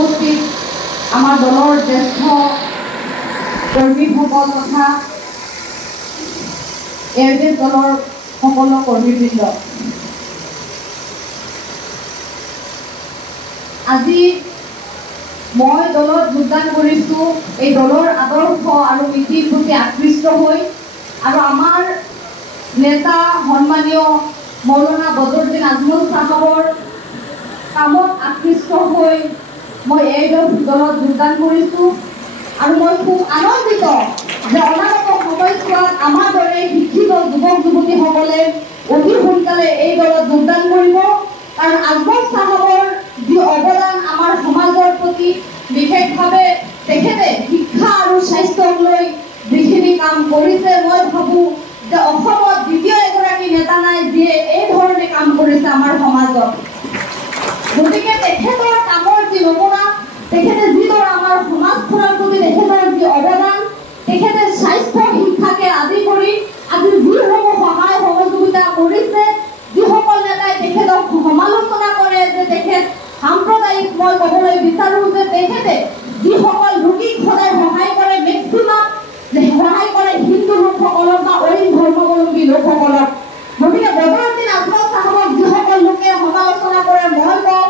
উপস্থিত আমাৰ দলৰ জ্যেষ্ঠ কৰ্মীসকল তথা এয়াৰবেছ দলৰ সকলো কৰ্মীবৃন্দ, আজি মই দলত যোগদান কৰিছোঁ এই দলৰ আদৰ্শ আৰু নীতিৰ প্ৰতি আকৃষ্ট হৈ আৰু আমাৰ নেতা সন্মানীয় মৌলানা বদৰুদ্দিন আজমল চাহাবৰ কামত আকৃষ্ট হৈ মই এই দলত যোগদান কৰিছোঁ আৰু মই খুব আনন্দিত যে অনাগত সময়ছোৱাত আমাৰ দৰে শিক্ষিত যুৱক যুৱতীসকলে অতি সোনকালে এই দলত যোগদান কৰিব। কাৰণ আজমল চাহাবৰ যি অৱদান আমাৰ সমাজৰ প্ৰতি, বিশেষভাৱে তেখেতে শিক্ষা আৰু স্বাস্থ্যক লৈ যিখিনি কাম কৰিছে, মই ভাবোঁ যে অসমত দ্বিতীয় এগৰাকী নেতা নাই যিয়ে এই ধৰণে কাম কৰিছে আমাৰ সমাজত। গতিকে তেখেতৰ কামৰ যি নমুনা, তেখেতে যিদৰে আমাৰ সমাজখনৰ প্ৰতি তেখেতৰ যি অৱদান, তেখেতে স্বাস্থ্য শিক্ষাকে আদি কৰি আজি যিসমূহ সহায় সহযোগিতা কৰিছে, যিসকল নেতাই তেখেতক সমালোচনা কৰে যে তেখেত সাম্প্ৰদায়িক, মই ক'বলৈ বিচাৰোঁ যে তেখেতে যিসকল ৰোগীক সদায় সহায় কৰে, মেক্সিমাম সহায় কৰে হিন্দু লোকসকলক বা অইন ধৰ্মাৱলম্বী লোকসকলক। গতিকে বদৰুদ্দিন আজমল চাহাবক যিসকল লোকে সমালোচনা কৰে, মই কওঁ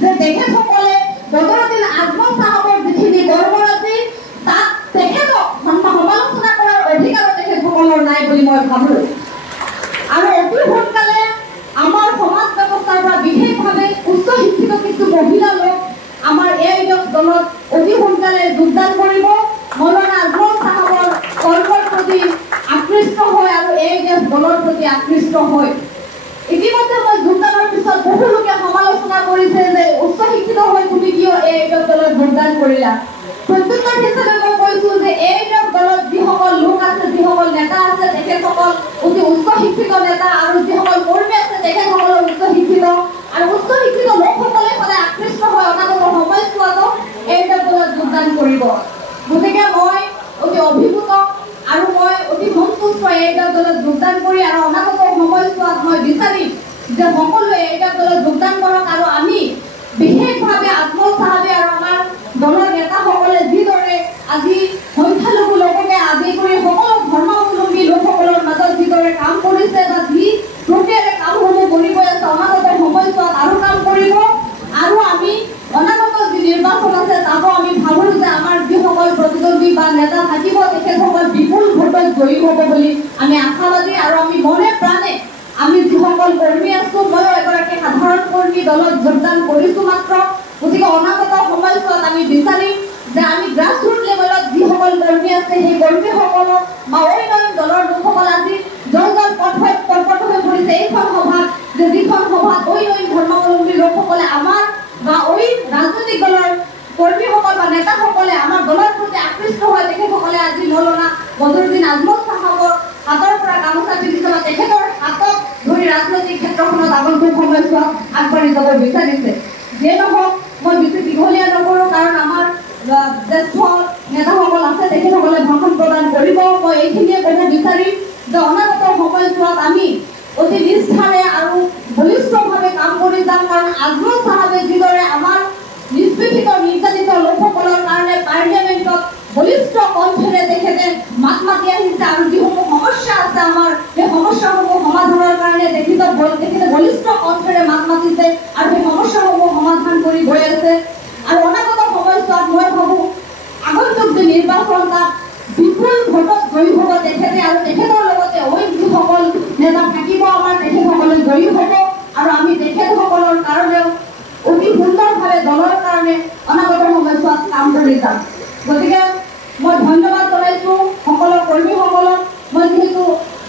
যে তেখেতসকলে বদৰুদ্দিন আজমল চাহাবৰ যিখিনি বৰ্বৰতি, তাক তেখেতক সমালোচনা কৰাৰ অধিকাৰো তেখেতসকলৰ নাই বুলি মই ভাবোঁ। আৰু অতি সোনকালে আমাৰ সমাজ ব্যৱস্থাৰ পৰা বিশেষভাৱে উচ্চ শিক্ষিত কিছু মহিলা লোক আমাৰ এই দলত অতি সোনকালে যোগদান কৰিব, মৌলানা আজমল চাহাবৰ কৰ্মৰ প্ৰতি আকৃষ্ট হয় আৰু এই দলৰ প্ৰতি আকৃষ্ট হয়। ইতিমধ্যে মই যোগদানৰ পিছত বহু লোকে সমালোচনা কৰিছে যে উচ্চ শিক্ষিত হৈ তুমি কিয় এই দলত যোগদান কৰিলা। প্ৰত্যুত্তৰ হিচাপে মই কৈছোঁ যে এই দলত যিসকল লোক আছে, যিসকল নেতা আছে, তেখেতসকল অতি উচ্চ শিক্ষিত নেতা আৰু যিসকল কৰ্মী আছে তেখেতসকল উচ্চ শিক্ষিত আৰু উচ্চ শিক্ষিত লোকসকলে সদায় আকৃষ্ট হৈ অনাগত সময়ছোৱাতো এই দলত যোগদান কৰিব। গতিকে মই অতি অভিভূত আৰু মই অতি সন্তুষ্ট এই দলত যোগদান কৰি, আৰু অনাগত সময়ছোৱাত মই বিচাৰিম যে সকলোৱে এই দলত যোগদান কৰক আৰু আমি বিশেষভাৱে আজমল চাহাবে আৰু আমাৰ দলৰ নেতাসকলে যিদৰে আজি সংখ্যালঘু লোককে আদি কৰি সকলো ধৰ্মাৱলম্বী লোকসকলৰ মাজত যিদৰে কাম কৰিছে বা যি প্ৰক্ৰিয়াৰে কামসমূহ কৰি গৈ আছে, অনাগত সময়ছোৱাত আৰু কাম কৰিব। আৰু আমি অনাগত যি নিৰ্বাচন আছে তাতো আমি ভাবোঁ যে আমাৰ যিসকল প্ৰতিদ্বন্দ্বী বা নেতা থাকিব তেখেতসকল বিপুল ভোটত জয়ী হ'ব বুলি আমি আশাবাদী। আৰু আমি মনে প্ৰাণে আমি যিসকল কৰ্মী আছোঁ, ময়ো এগৰাকী সাধাৰণ কৰ্মী, দলত যোগদান কৰিছোঁ মাত্ৰ। গতিকে অনাগত সময়ছোৱাত আমি বিচাৰিম যে আমি গ্ৰাছৰুট লেভেলত যিসকল কৰ্মী আছে সেই কৰ্মীসকলক বা অইন দলৰ লোকসকল আজি জয় জয় পথ হৈ পৰিছে এইখন সভাত, যে যিখন সভাত অইন ধৰ্মাৱলম্বী লোকসকলে আমাৰ বা অইন ৰাজনৈতিক দলৰ কৰ্মীসকল বা নেতাসকলে আমাৰ দলৰ প্ৰতি আকৃষ্ট হয়, তেখেতসকলে আজি মৌলানা বদৰুদ্দিন আজমল চাহাবৰ হাতৰ পৰা গামোচা পিন্ধিছে বা তেখেতৰ হাতক ধৰি ৰাজনৈতিক ক্ষেত্ৰখনত আগন্তুক সময়ছোৱাত আগবাঢ়ি যাব বিচাৰিছে। যিয়ে নহওক, মই বেছি দীঘলীয়া নকৰোঁ কাৰণ আমাৰ জ্যেষ্ঠ নেতাসকল আছে, তেখেতসকলে ভাষণ প্ৰদান কৰিব। মই এইখিনিয়ে ক'ব বিচাৰিম যে অনাগত সময়ছোৱাত আমি অতি নিষ্ঠাৰে আৰু বলিষ্ঠভাৱে কাম কৰি যাম। কাৰণ আজমল চাহাবে যিদৰে আমাৰ নিষ্পেষিত নিৰ্যাতিত লোকসকলৰ কাৰণে পাৰ্লিয়ামেণ্টত বলিষ্ঠ কণ্ঠেৰে তেখেতে মাত মাতি আহিছে আৰু যিসমূহ সমস্যা আছে আমাৰ সেই সমস্যাসমূহ সমাধানৰ কাৰণে তেখেতে বলিষ্ঠ কণ্ঠেৰে মাত মাতিছে আৰু সেই সমস্যাসমূহ সমাধান কৰি গৈ আছে। আৰু অনাগত সময়ছোৱাত মই ভাবোঁ আগন্তুক যি নিৰ্বাচন তাত বিপুল ভোটত জয়ী হ'ব তেখেতে, আৰু তেখেতৰ লগতে অইন যিসকল নেতা থাকিব আমাৰ তেখেতসকলে জয়ী হ'ব। আৰু আমি তেখেতসকলৰ কাৰণেও অতি সুন্দৰভাৱে দলৰ কাৰণে অনাগত সময়ছোৱাত কাম কৰি যাম। গতিকে মই ধন্যবাদ জনাইছোঁ সকলো কৰ্মীসকলক। মই যিহেতু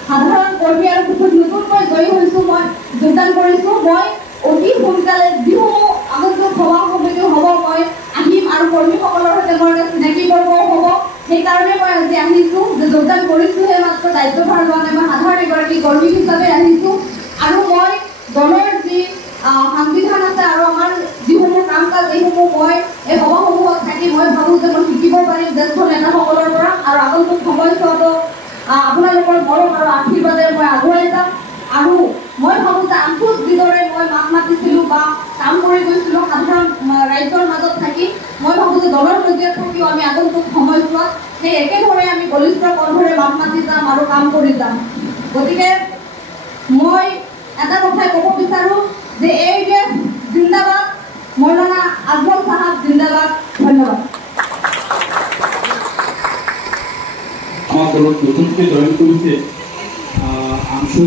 সাধাৰণ কৰ্মী আৰু বহুত নতুনকৈ জয়ী হৈছোঁ, মই যোগদান কৰিছোঁ। মই অতি সোনকালে যিসমূহ আগন্তুক সভা সমিতি হ'ব মই আহিম আৰু কৰ্মীসকলৰ সৈতে মোৰ এটা চিনাকি পৰ্বও হ'ব। সেইকাৰণে মই আজি আহিছোঁ যে যোগদান কৰিছোঁহে মাত্ৰ, দায়িত্বভাৰ লোৱা নাই। মই সাধাৰণ এগৰাকী কৰ্মী হিচাপে আহিছোঁ আৰু মই দলৰ যি সংবিধান আছে আৰু আমাৰ যিসমূহ কাম কাজ এইসমূহ মই এই সভাসমূহত থাকি মই ভাবোঁ যে মই শিকিব পাৰিম জ্যেষ্ঠ নেতাসকলৰ পৰা। আৰু আগন্তুক সময়ছোৱাতো আপোনালোকৰ মৰম আৰু আশীৰ্বাদেৰে মই আগুৱাই যাম। আৰু মই ভাবোঁ যে আঁঠুত যিদৰে মই মাত মাতিছিলোঁ বা কাম কৰি গৈছিলোঁ সাধাৰণ ৰাইজৰ মাজত থাকি, আগন্তুক সময়ছোৱাত সেই একেধৰণে আমি বলিষ্ঠ কণ্ঠৰে মাত মাতি যাম আৰু কাম কৰি যাম। গতিকে মই এটা কথাই ক'ব বিচাৰোঁ যে AUDF জিন্দাবাদ, মৌলানা আজমল সাহাব জিন্দাবাদ। ধন্যবাদ। আমাৰ দলত নতুনকে জয়েন কৰেছে আংশু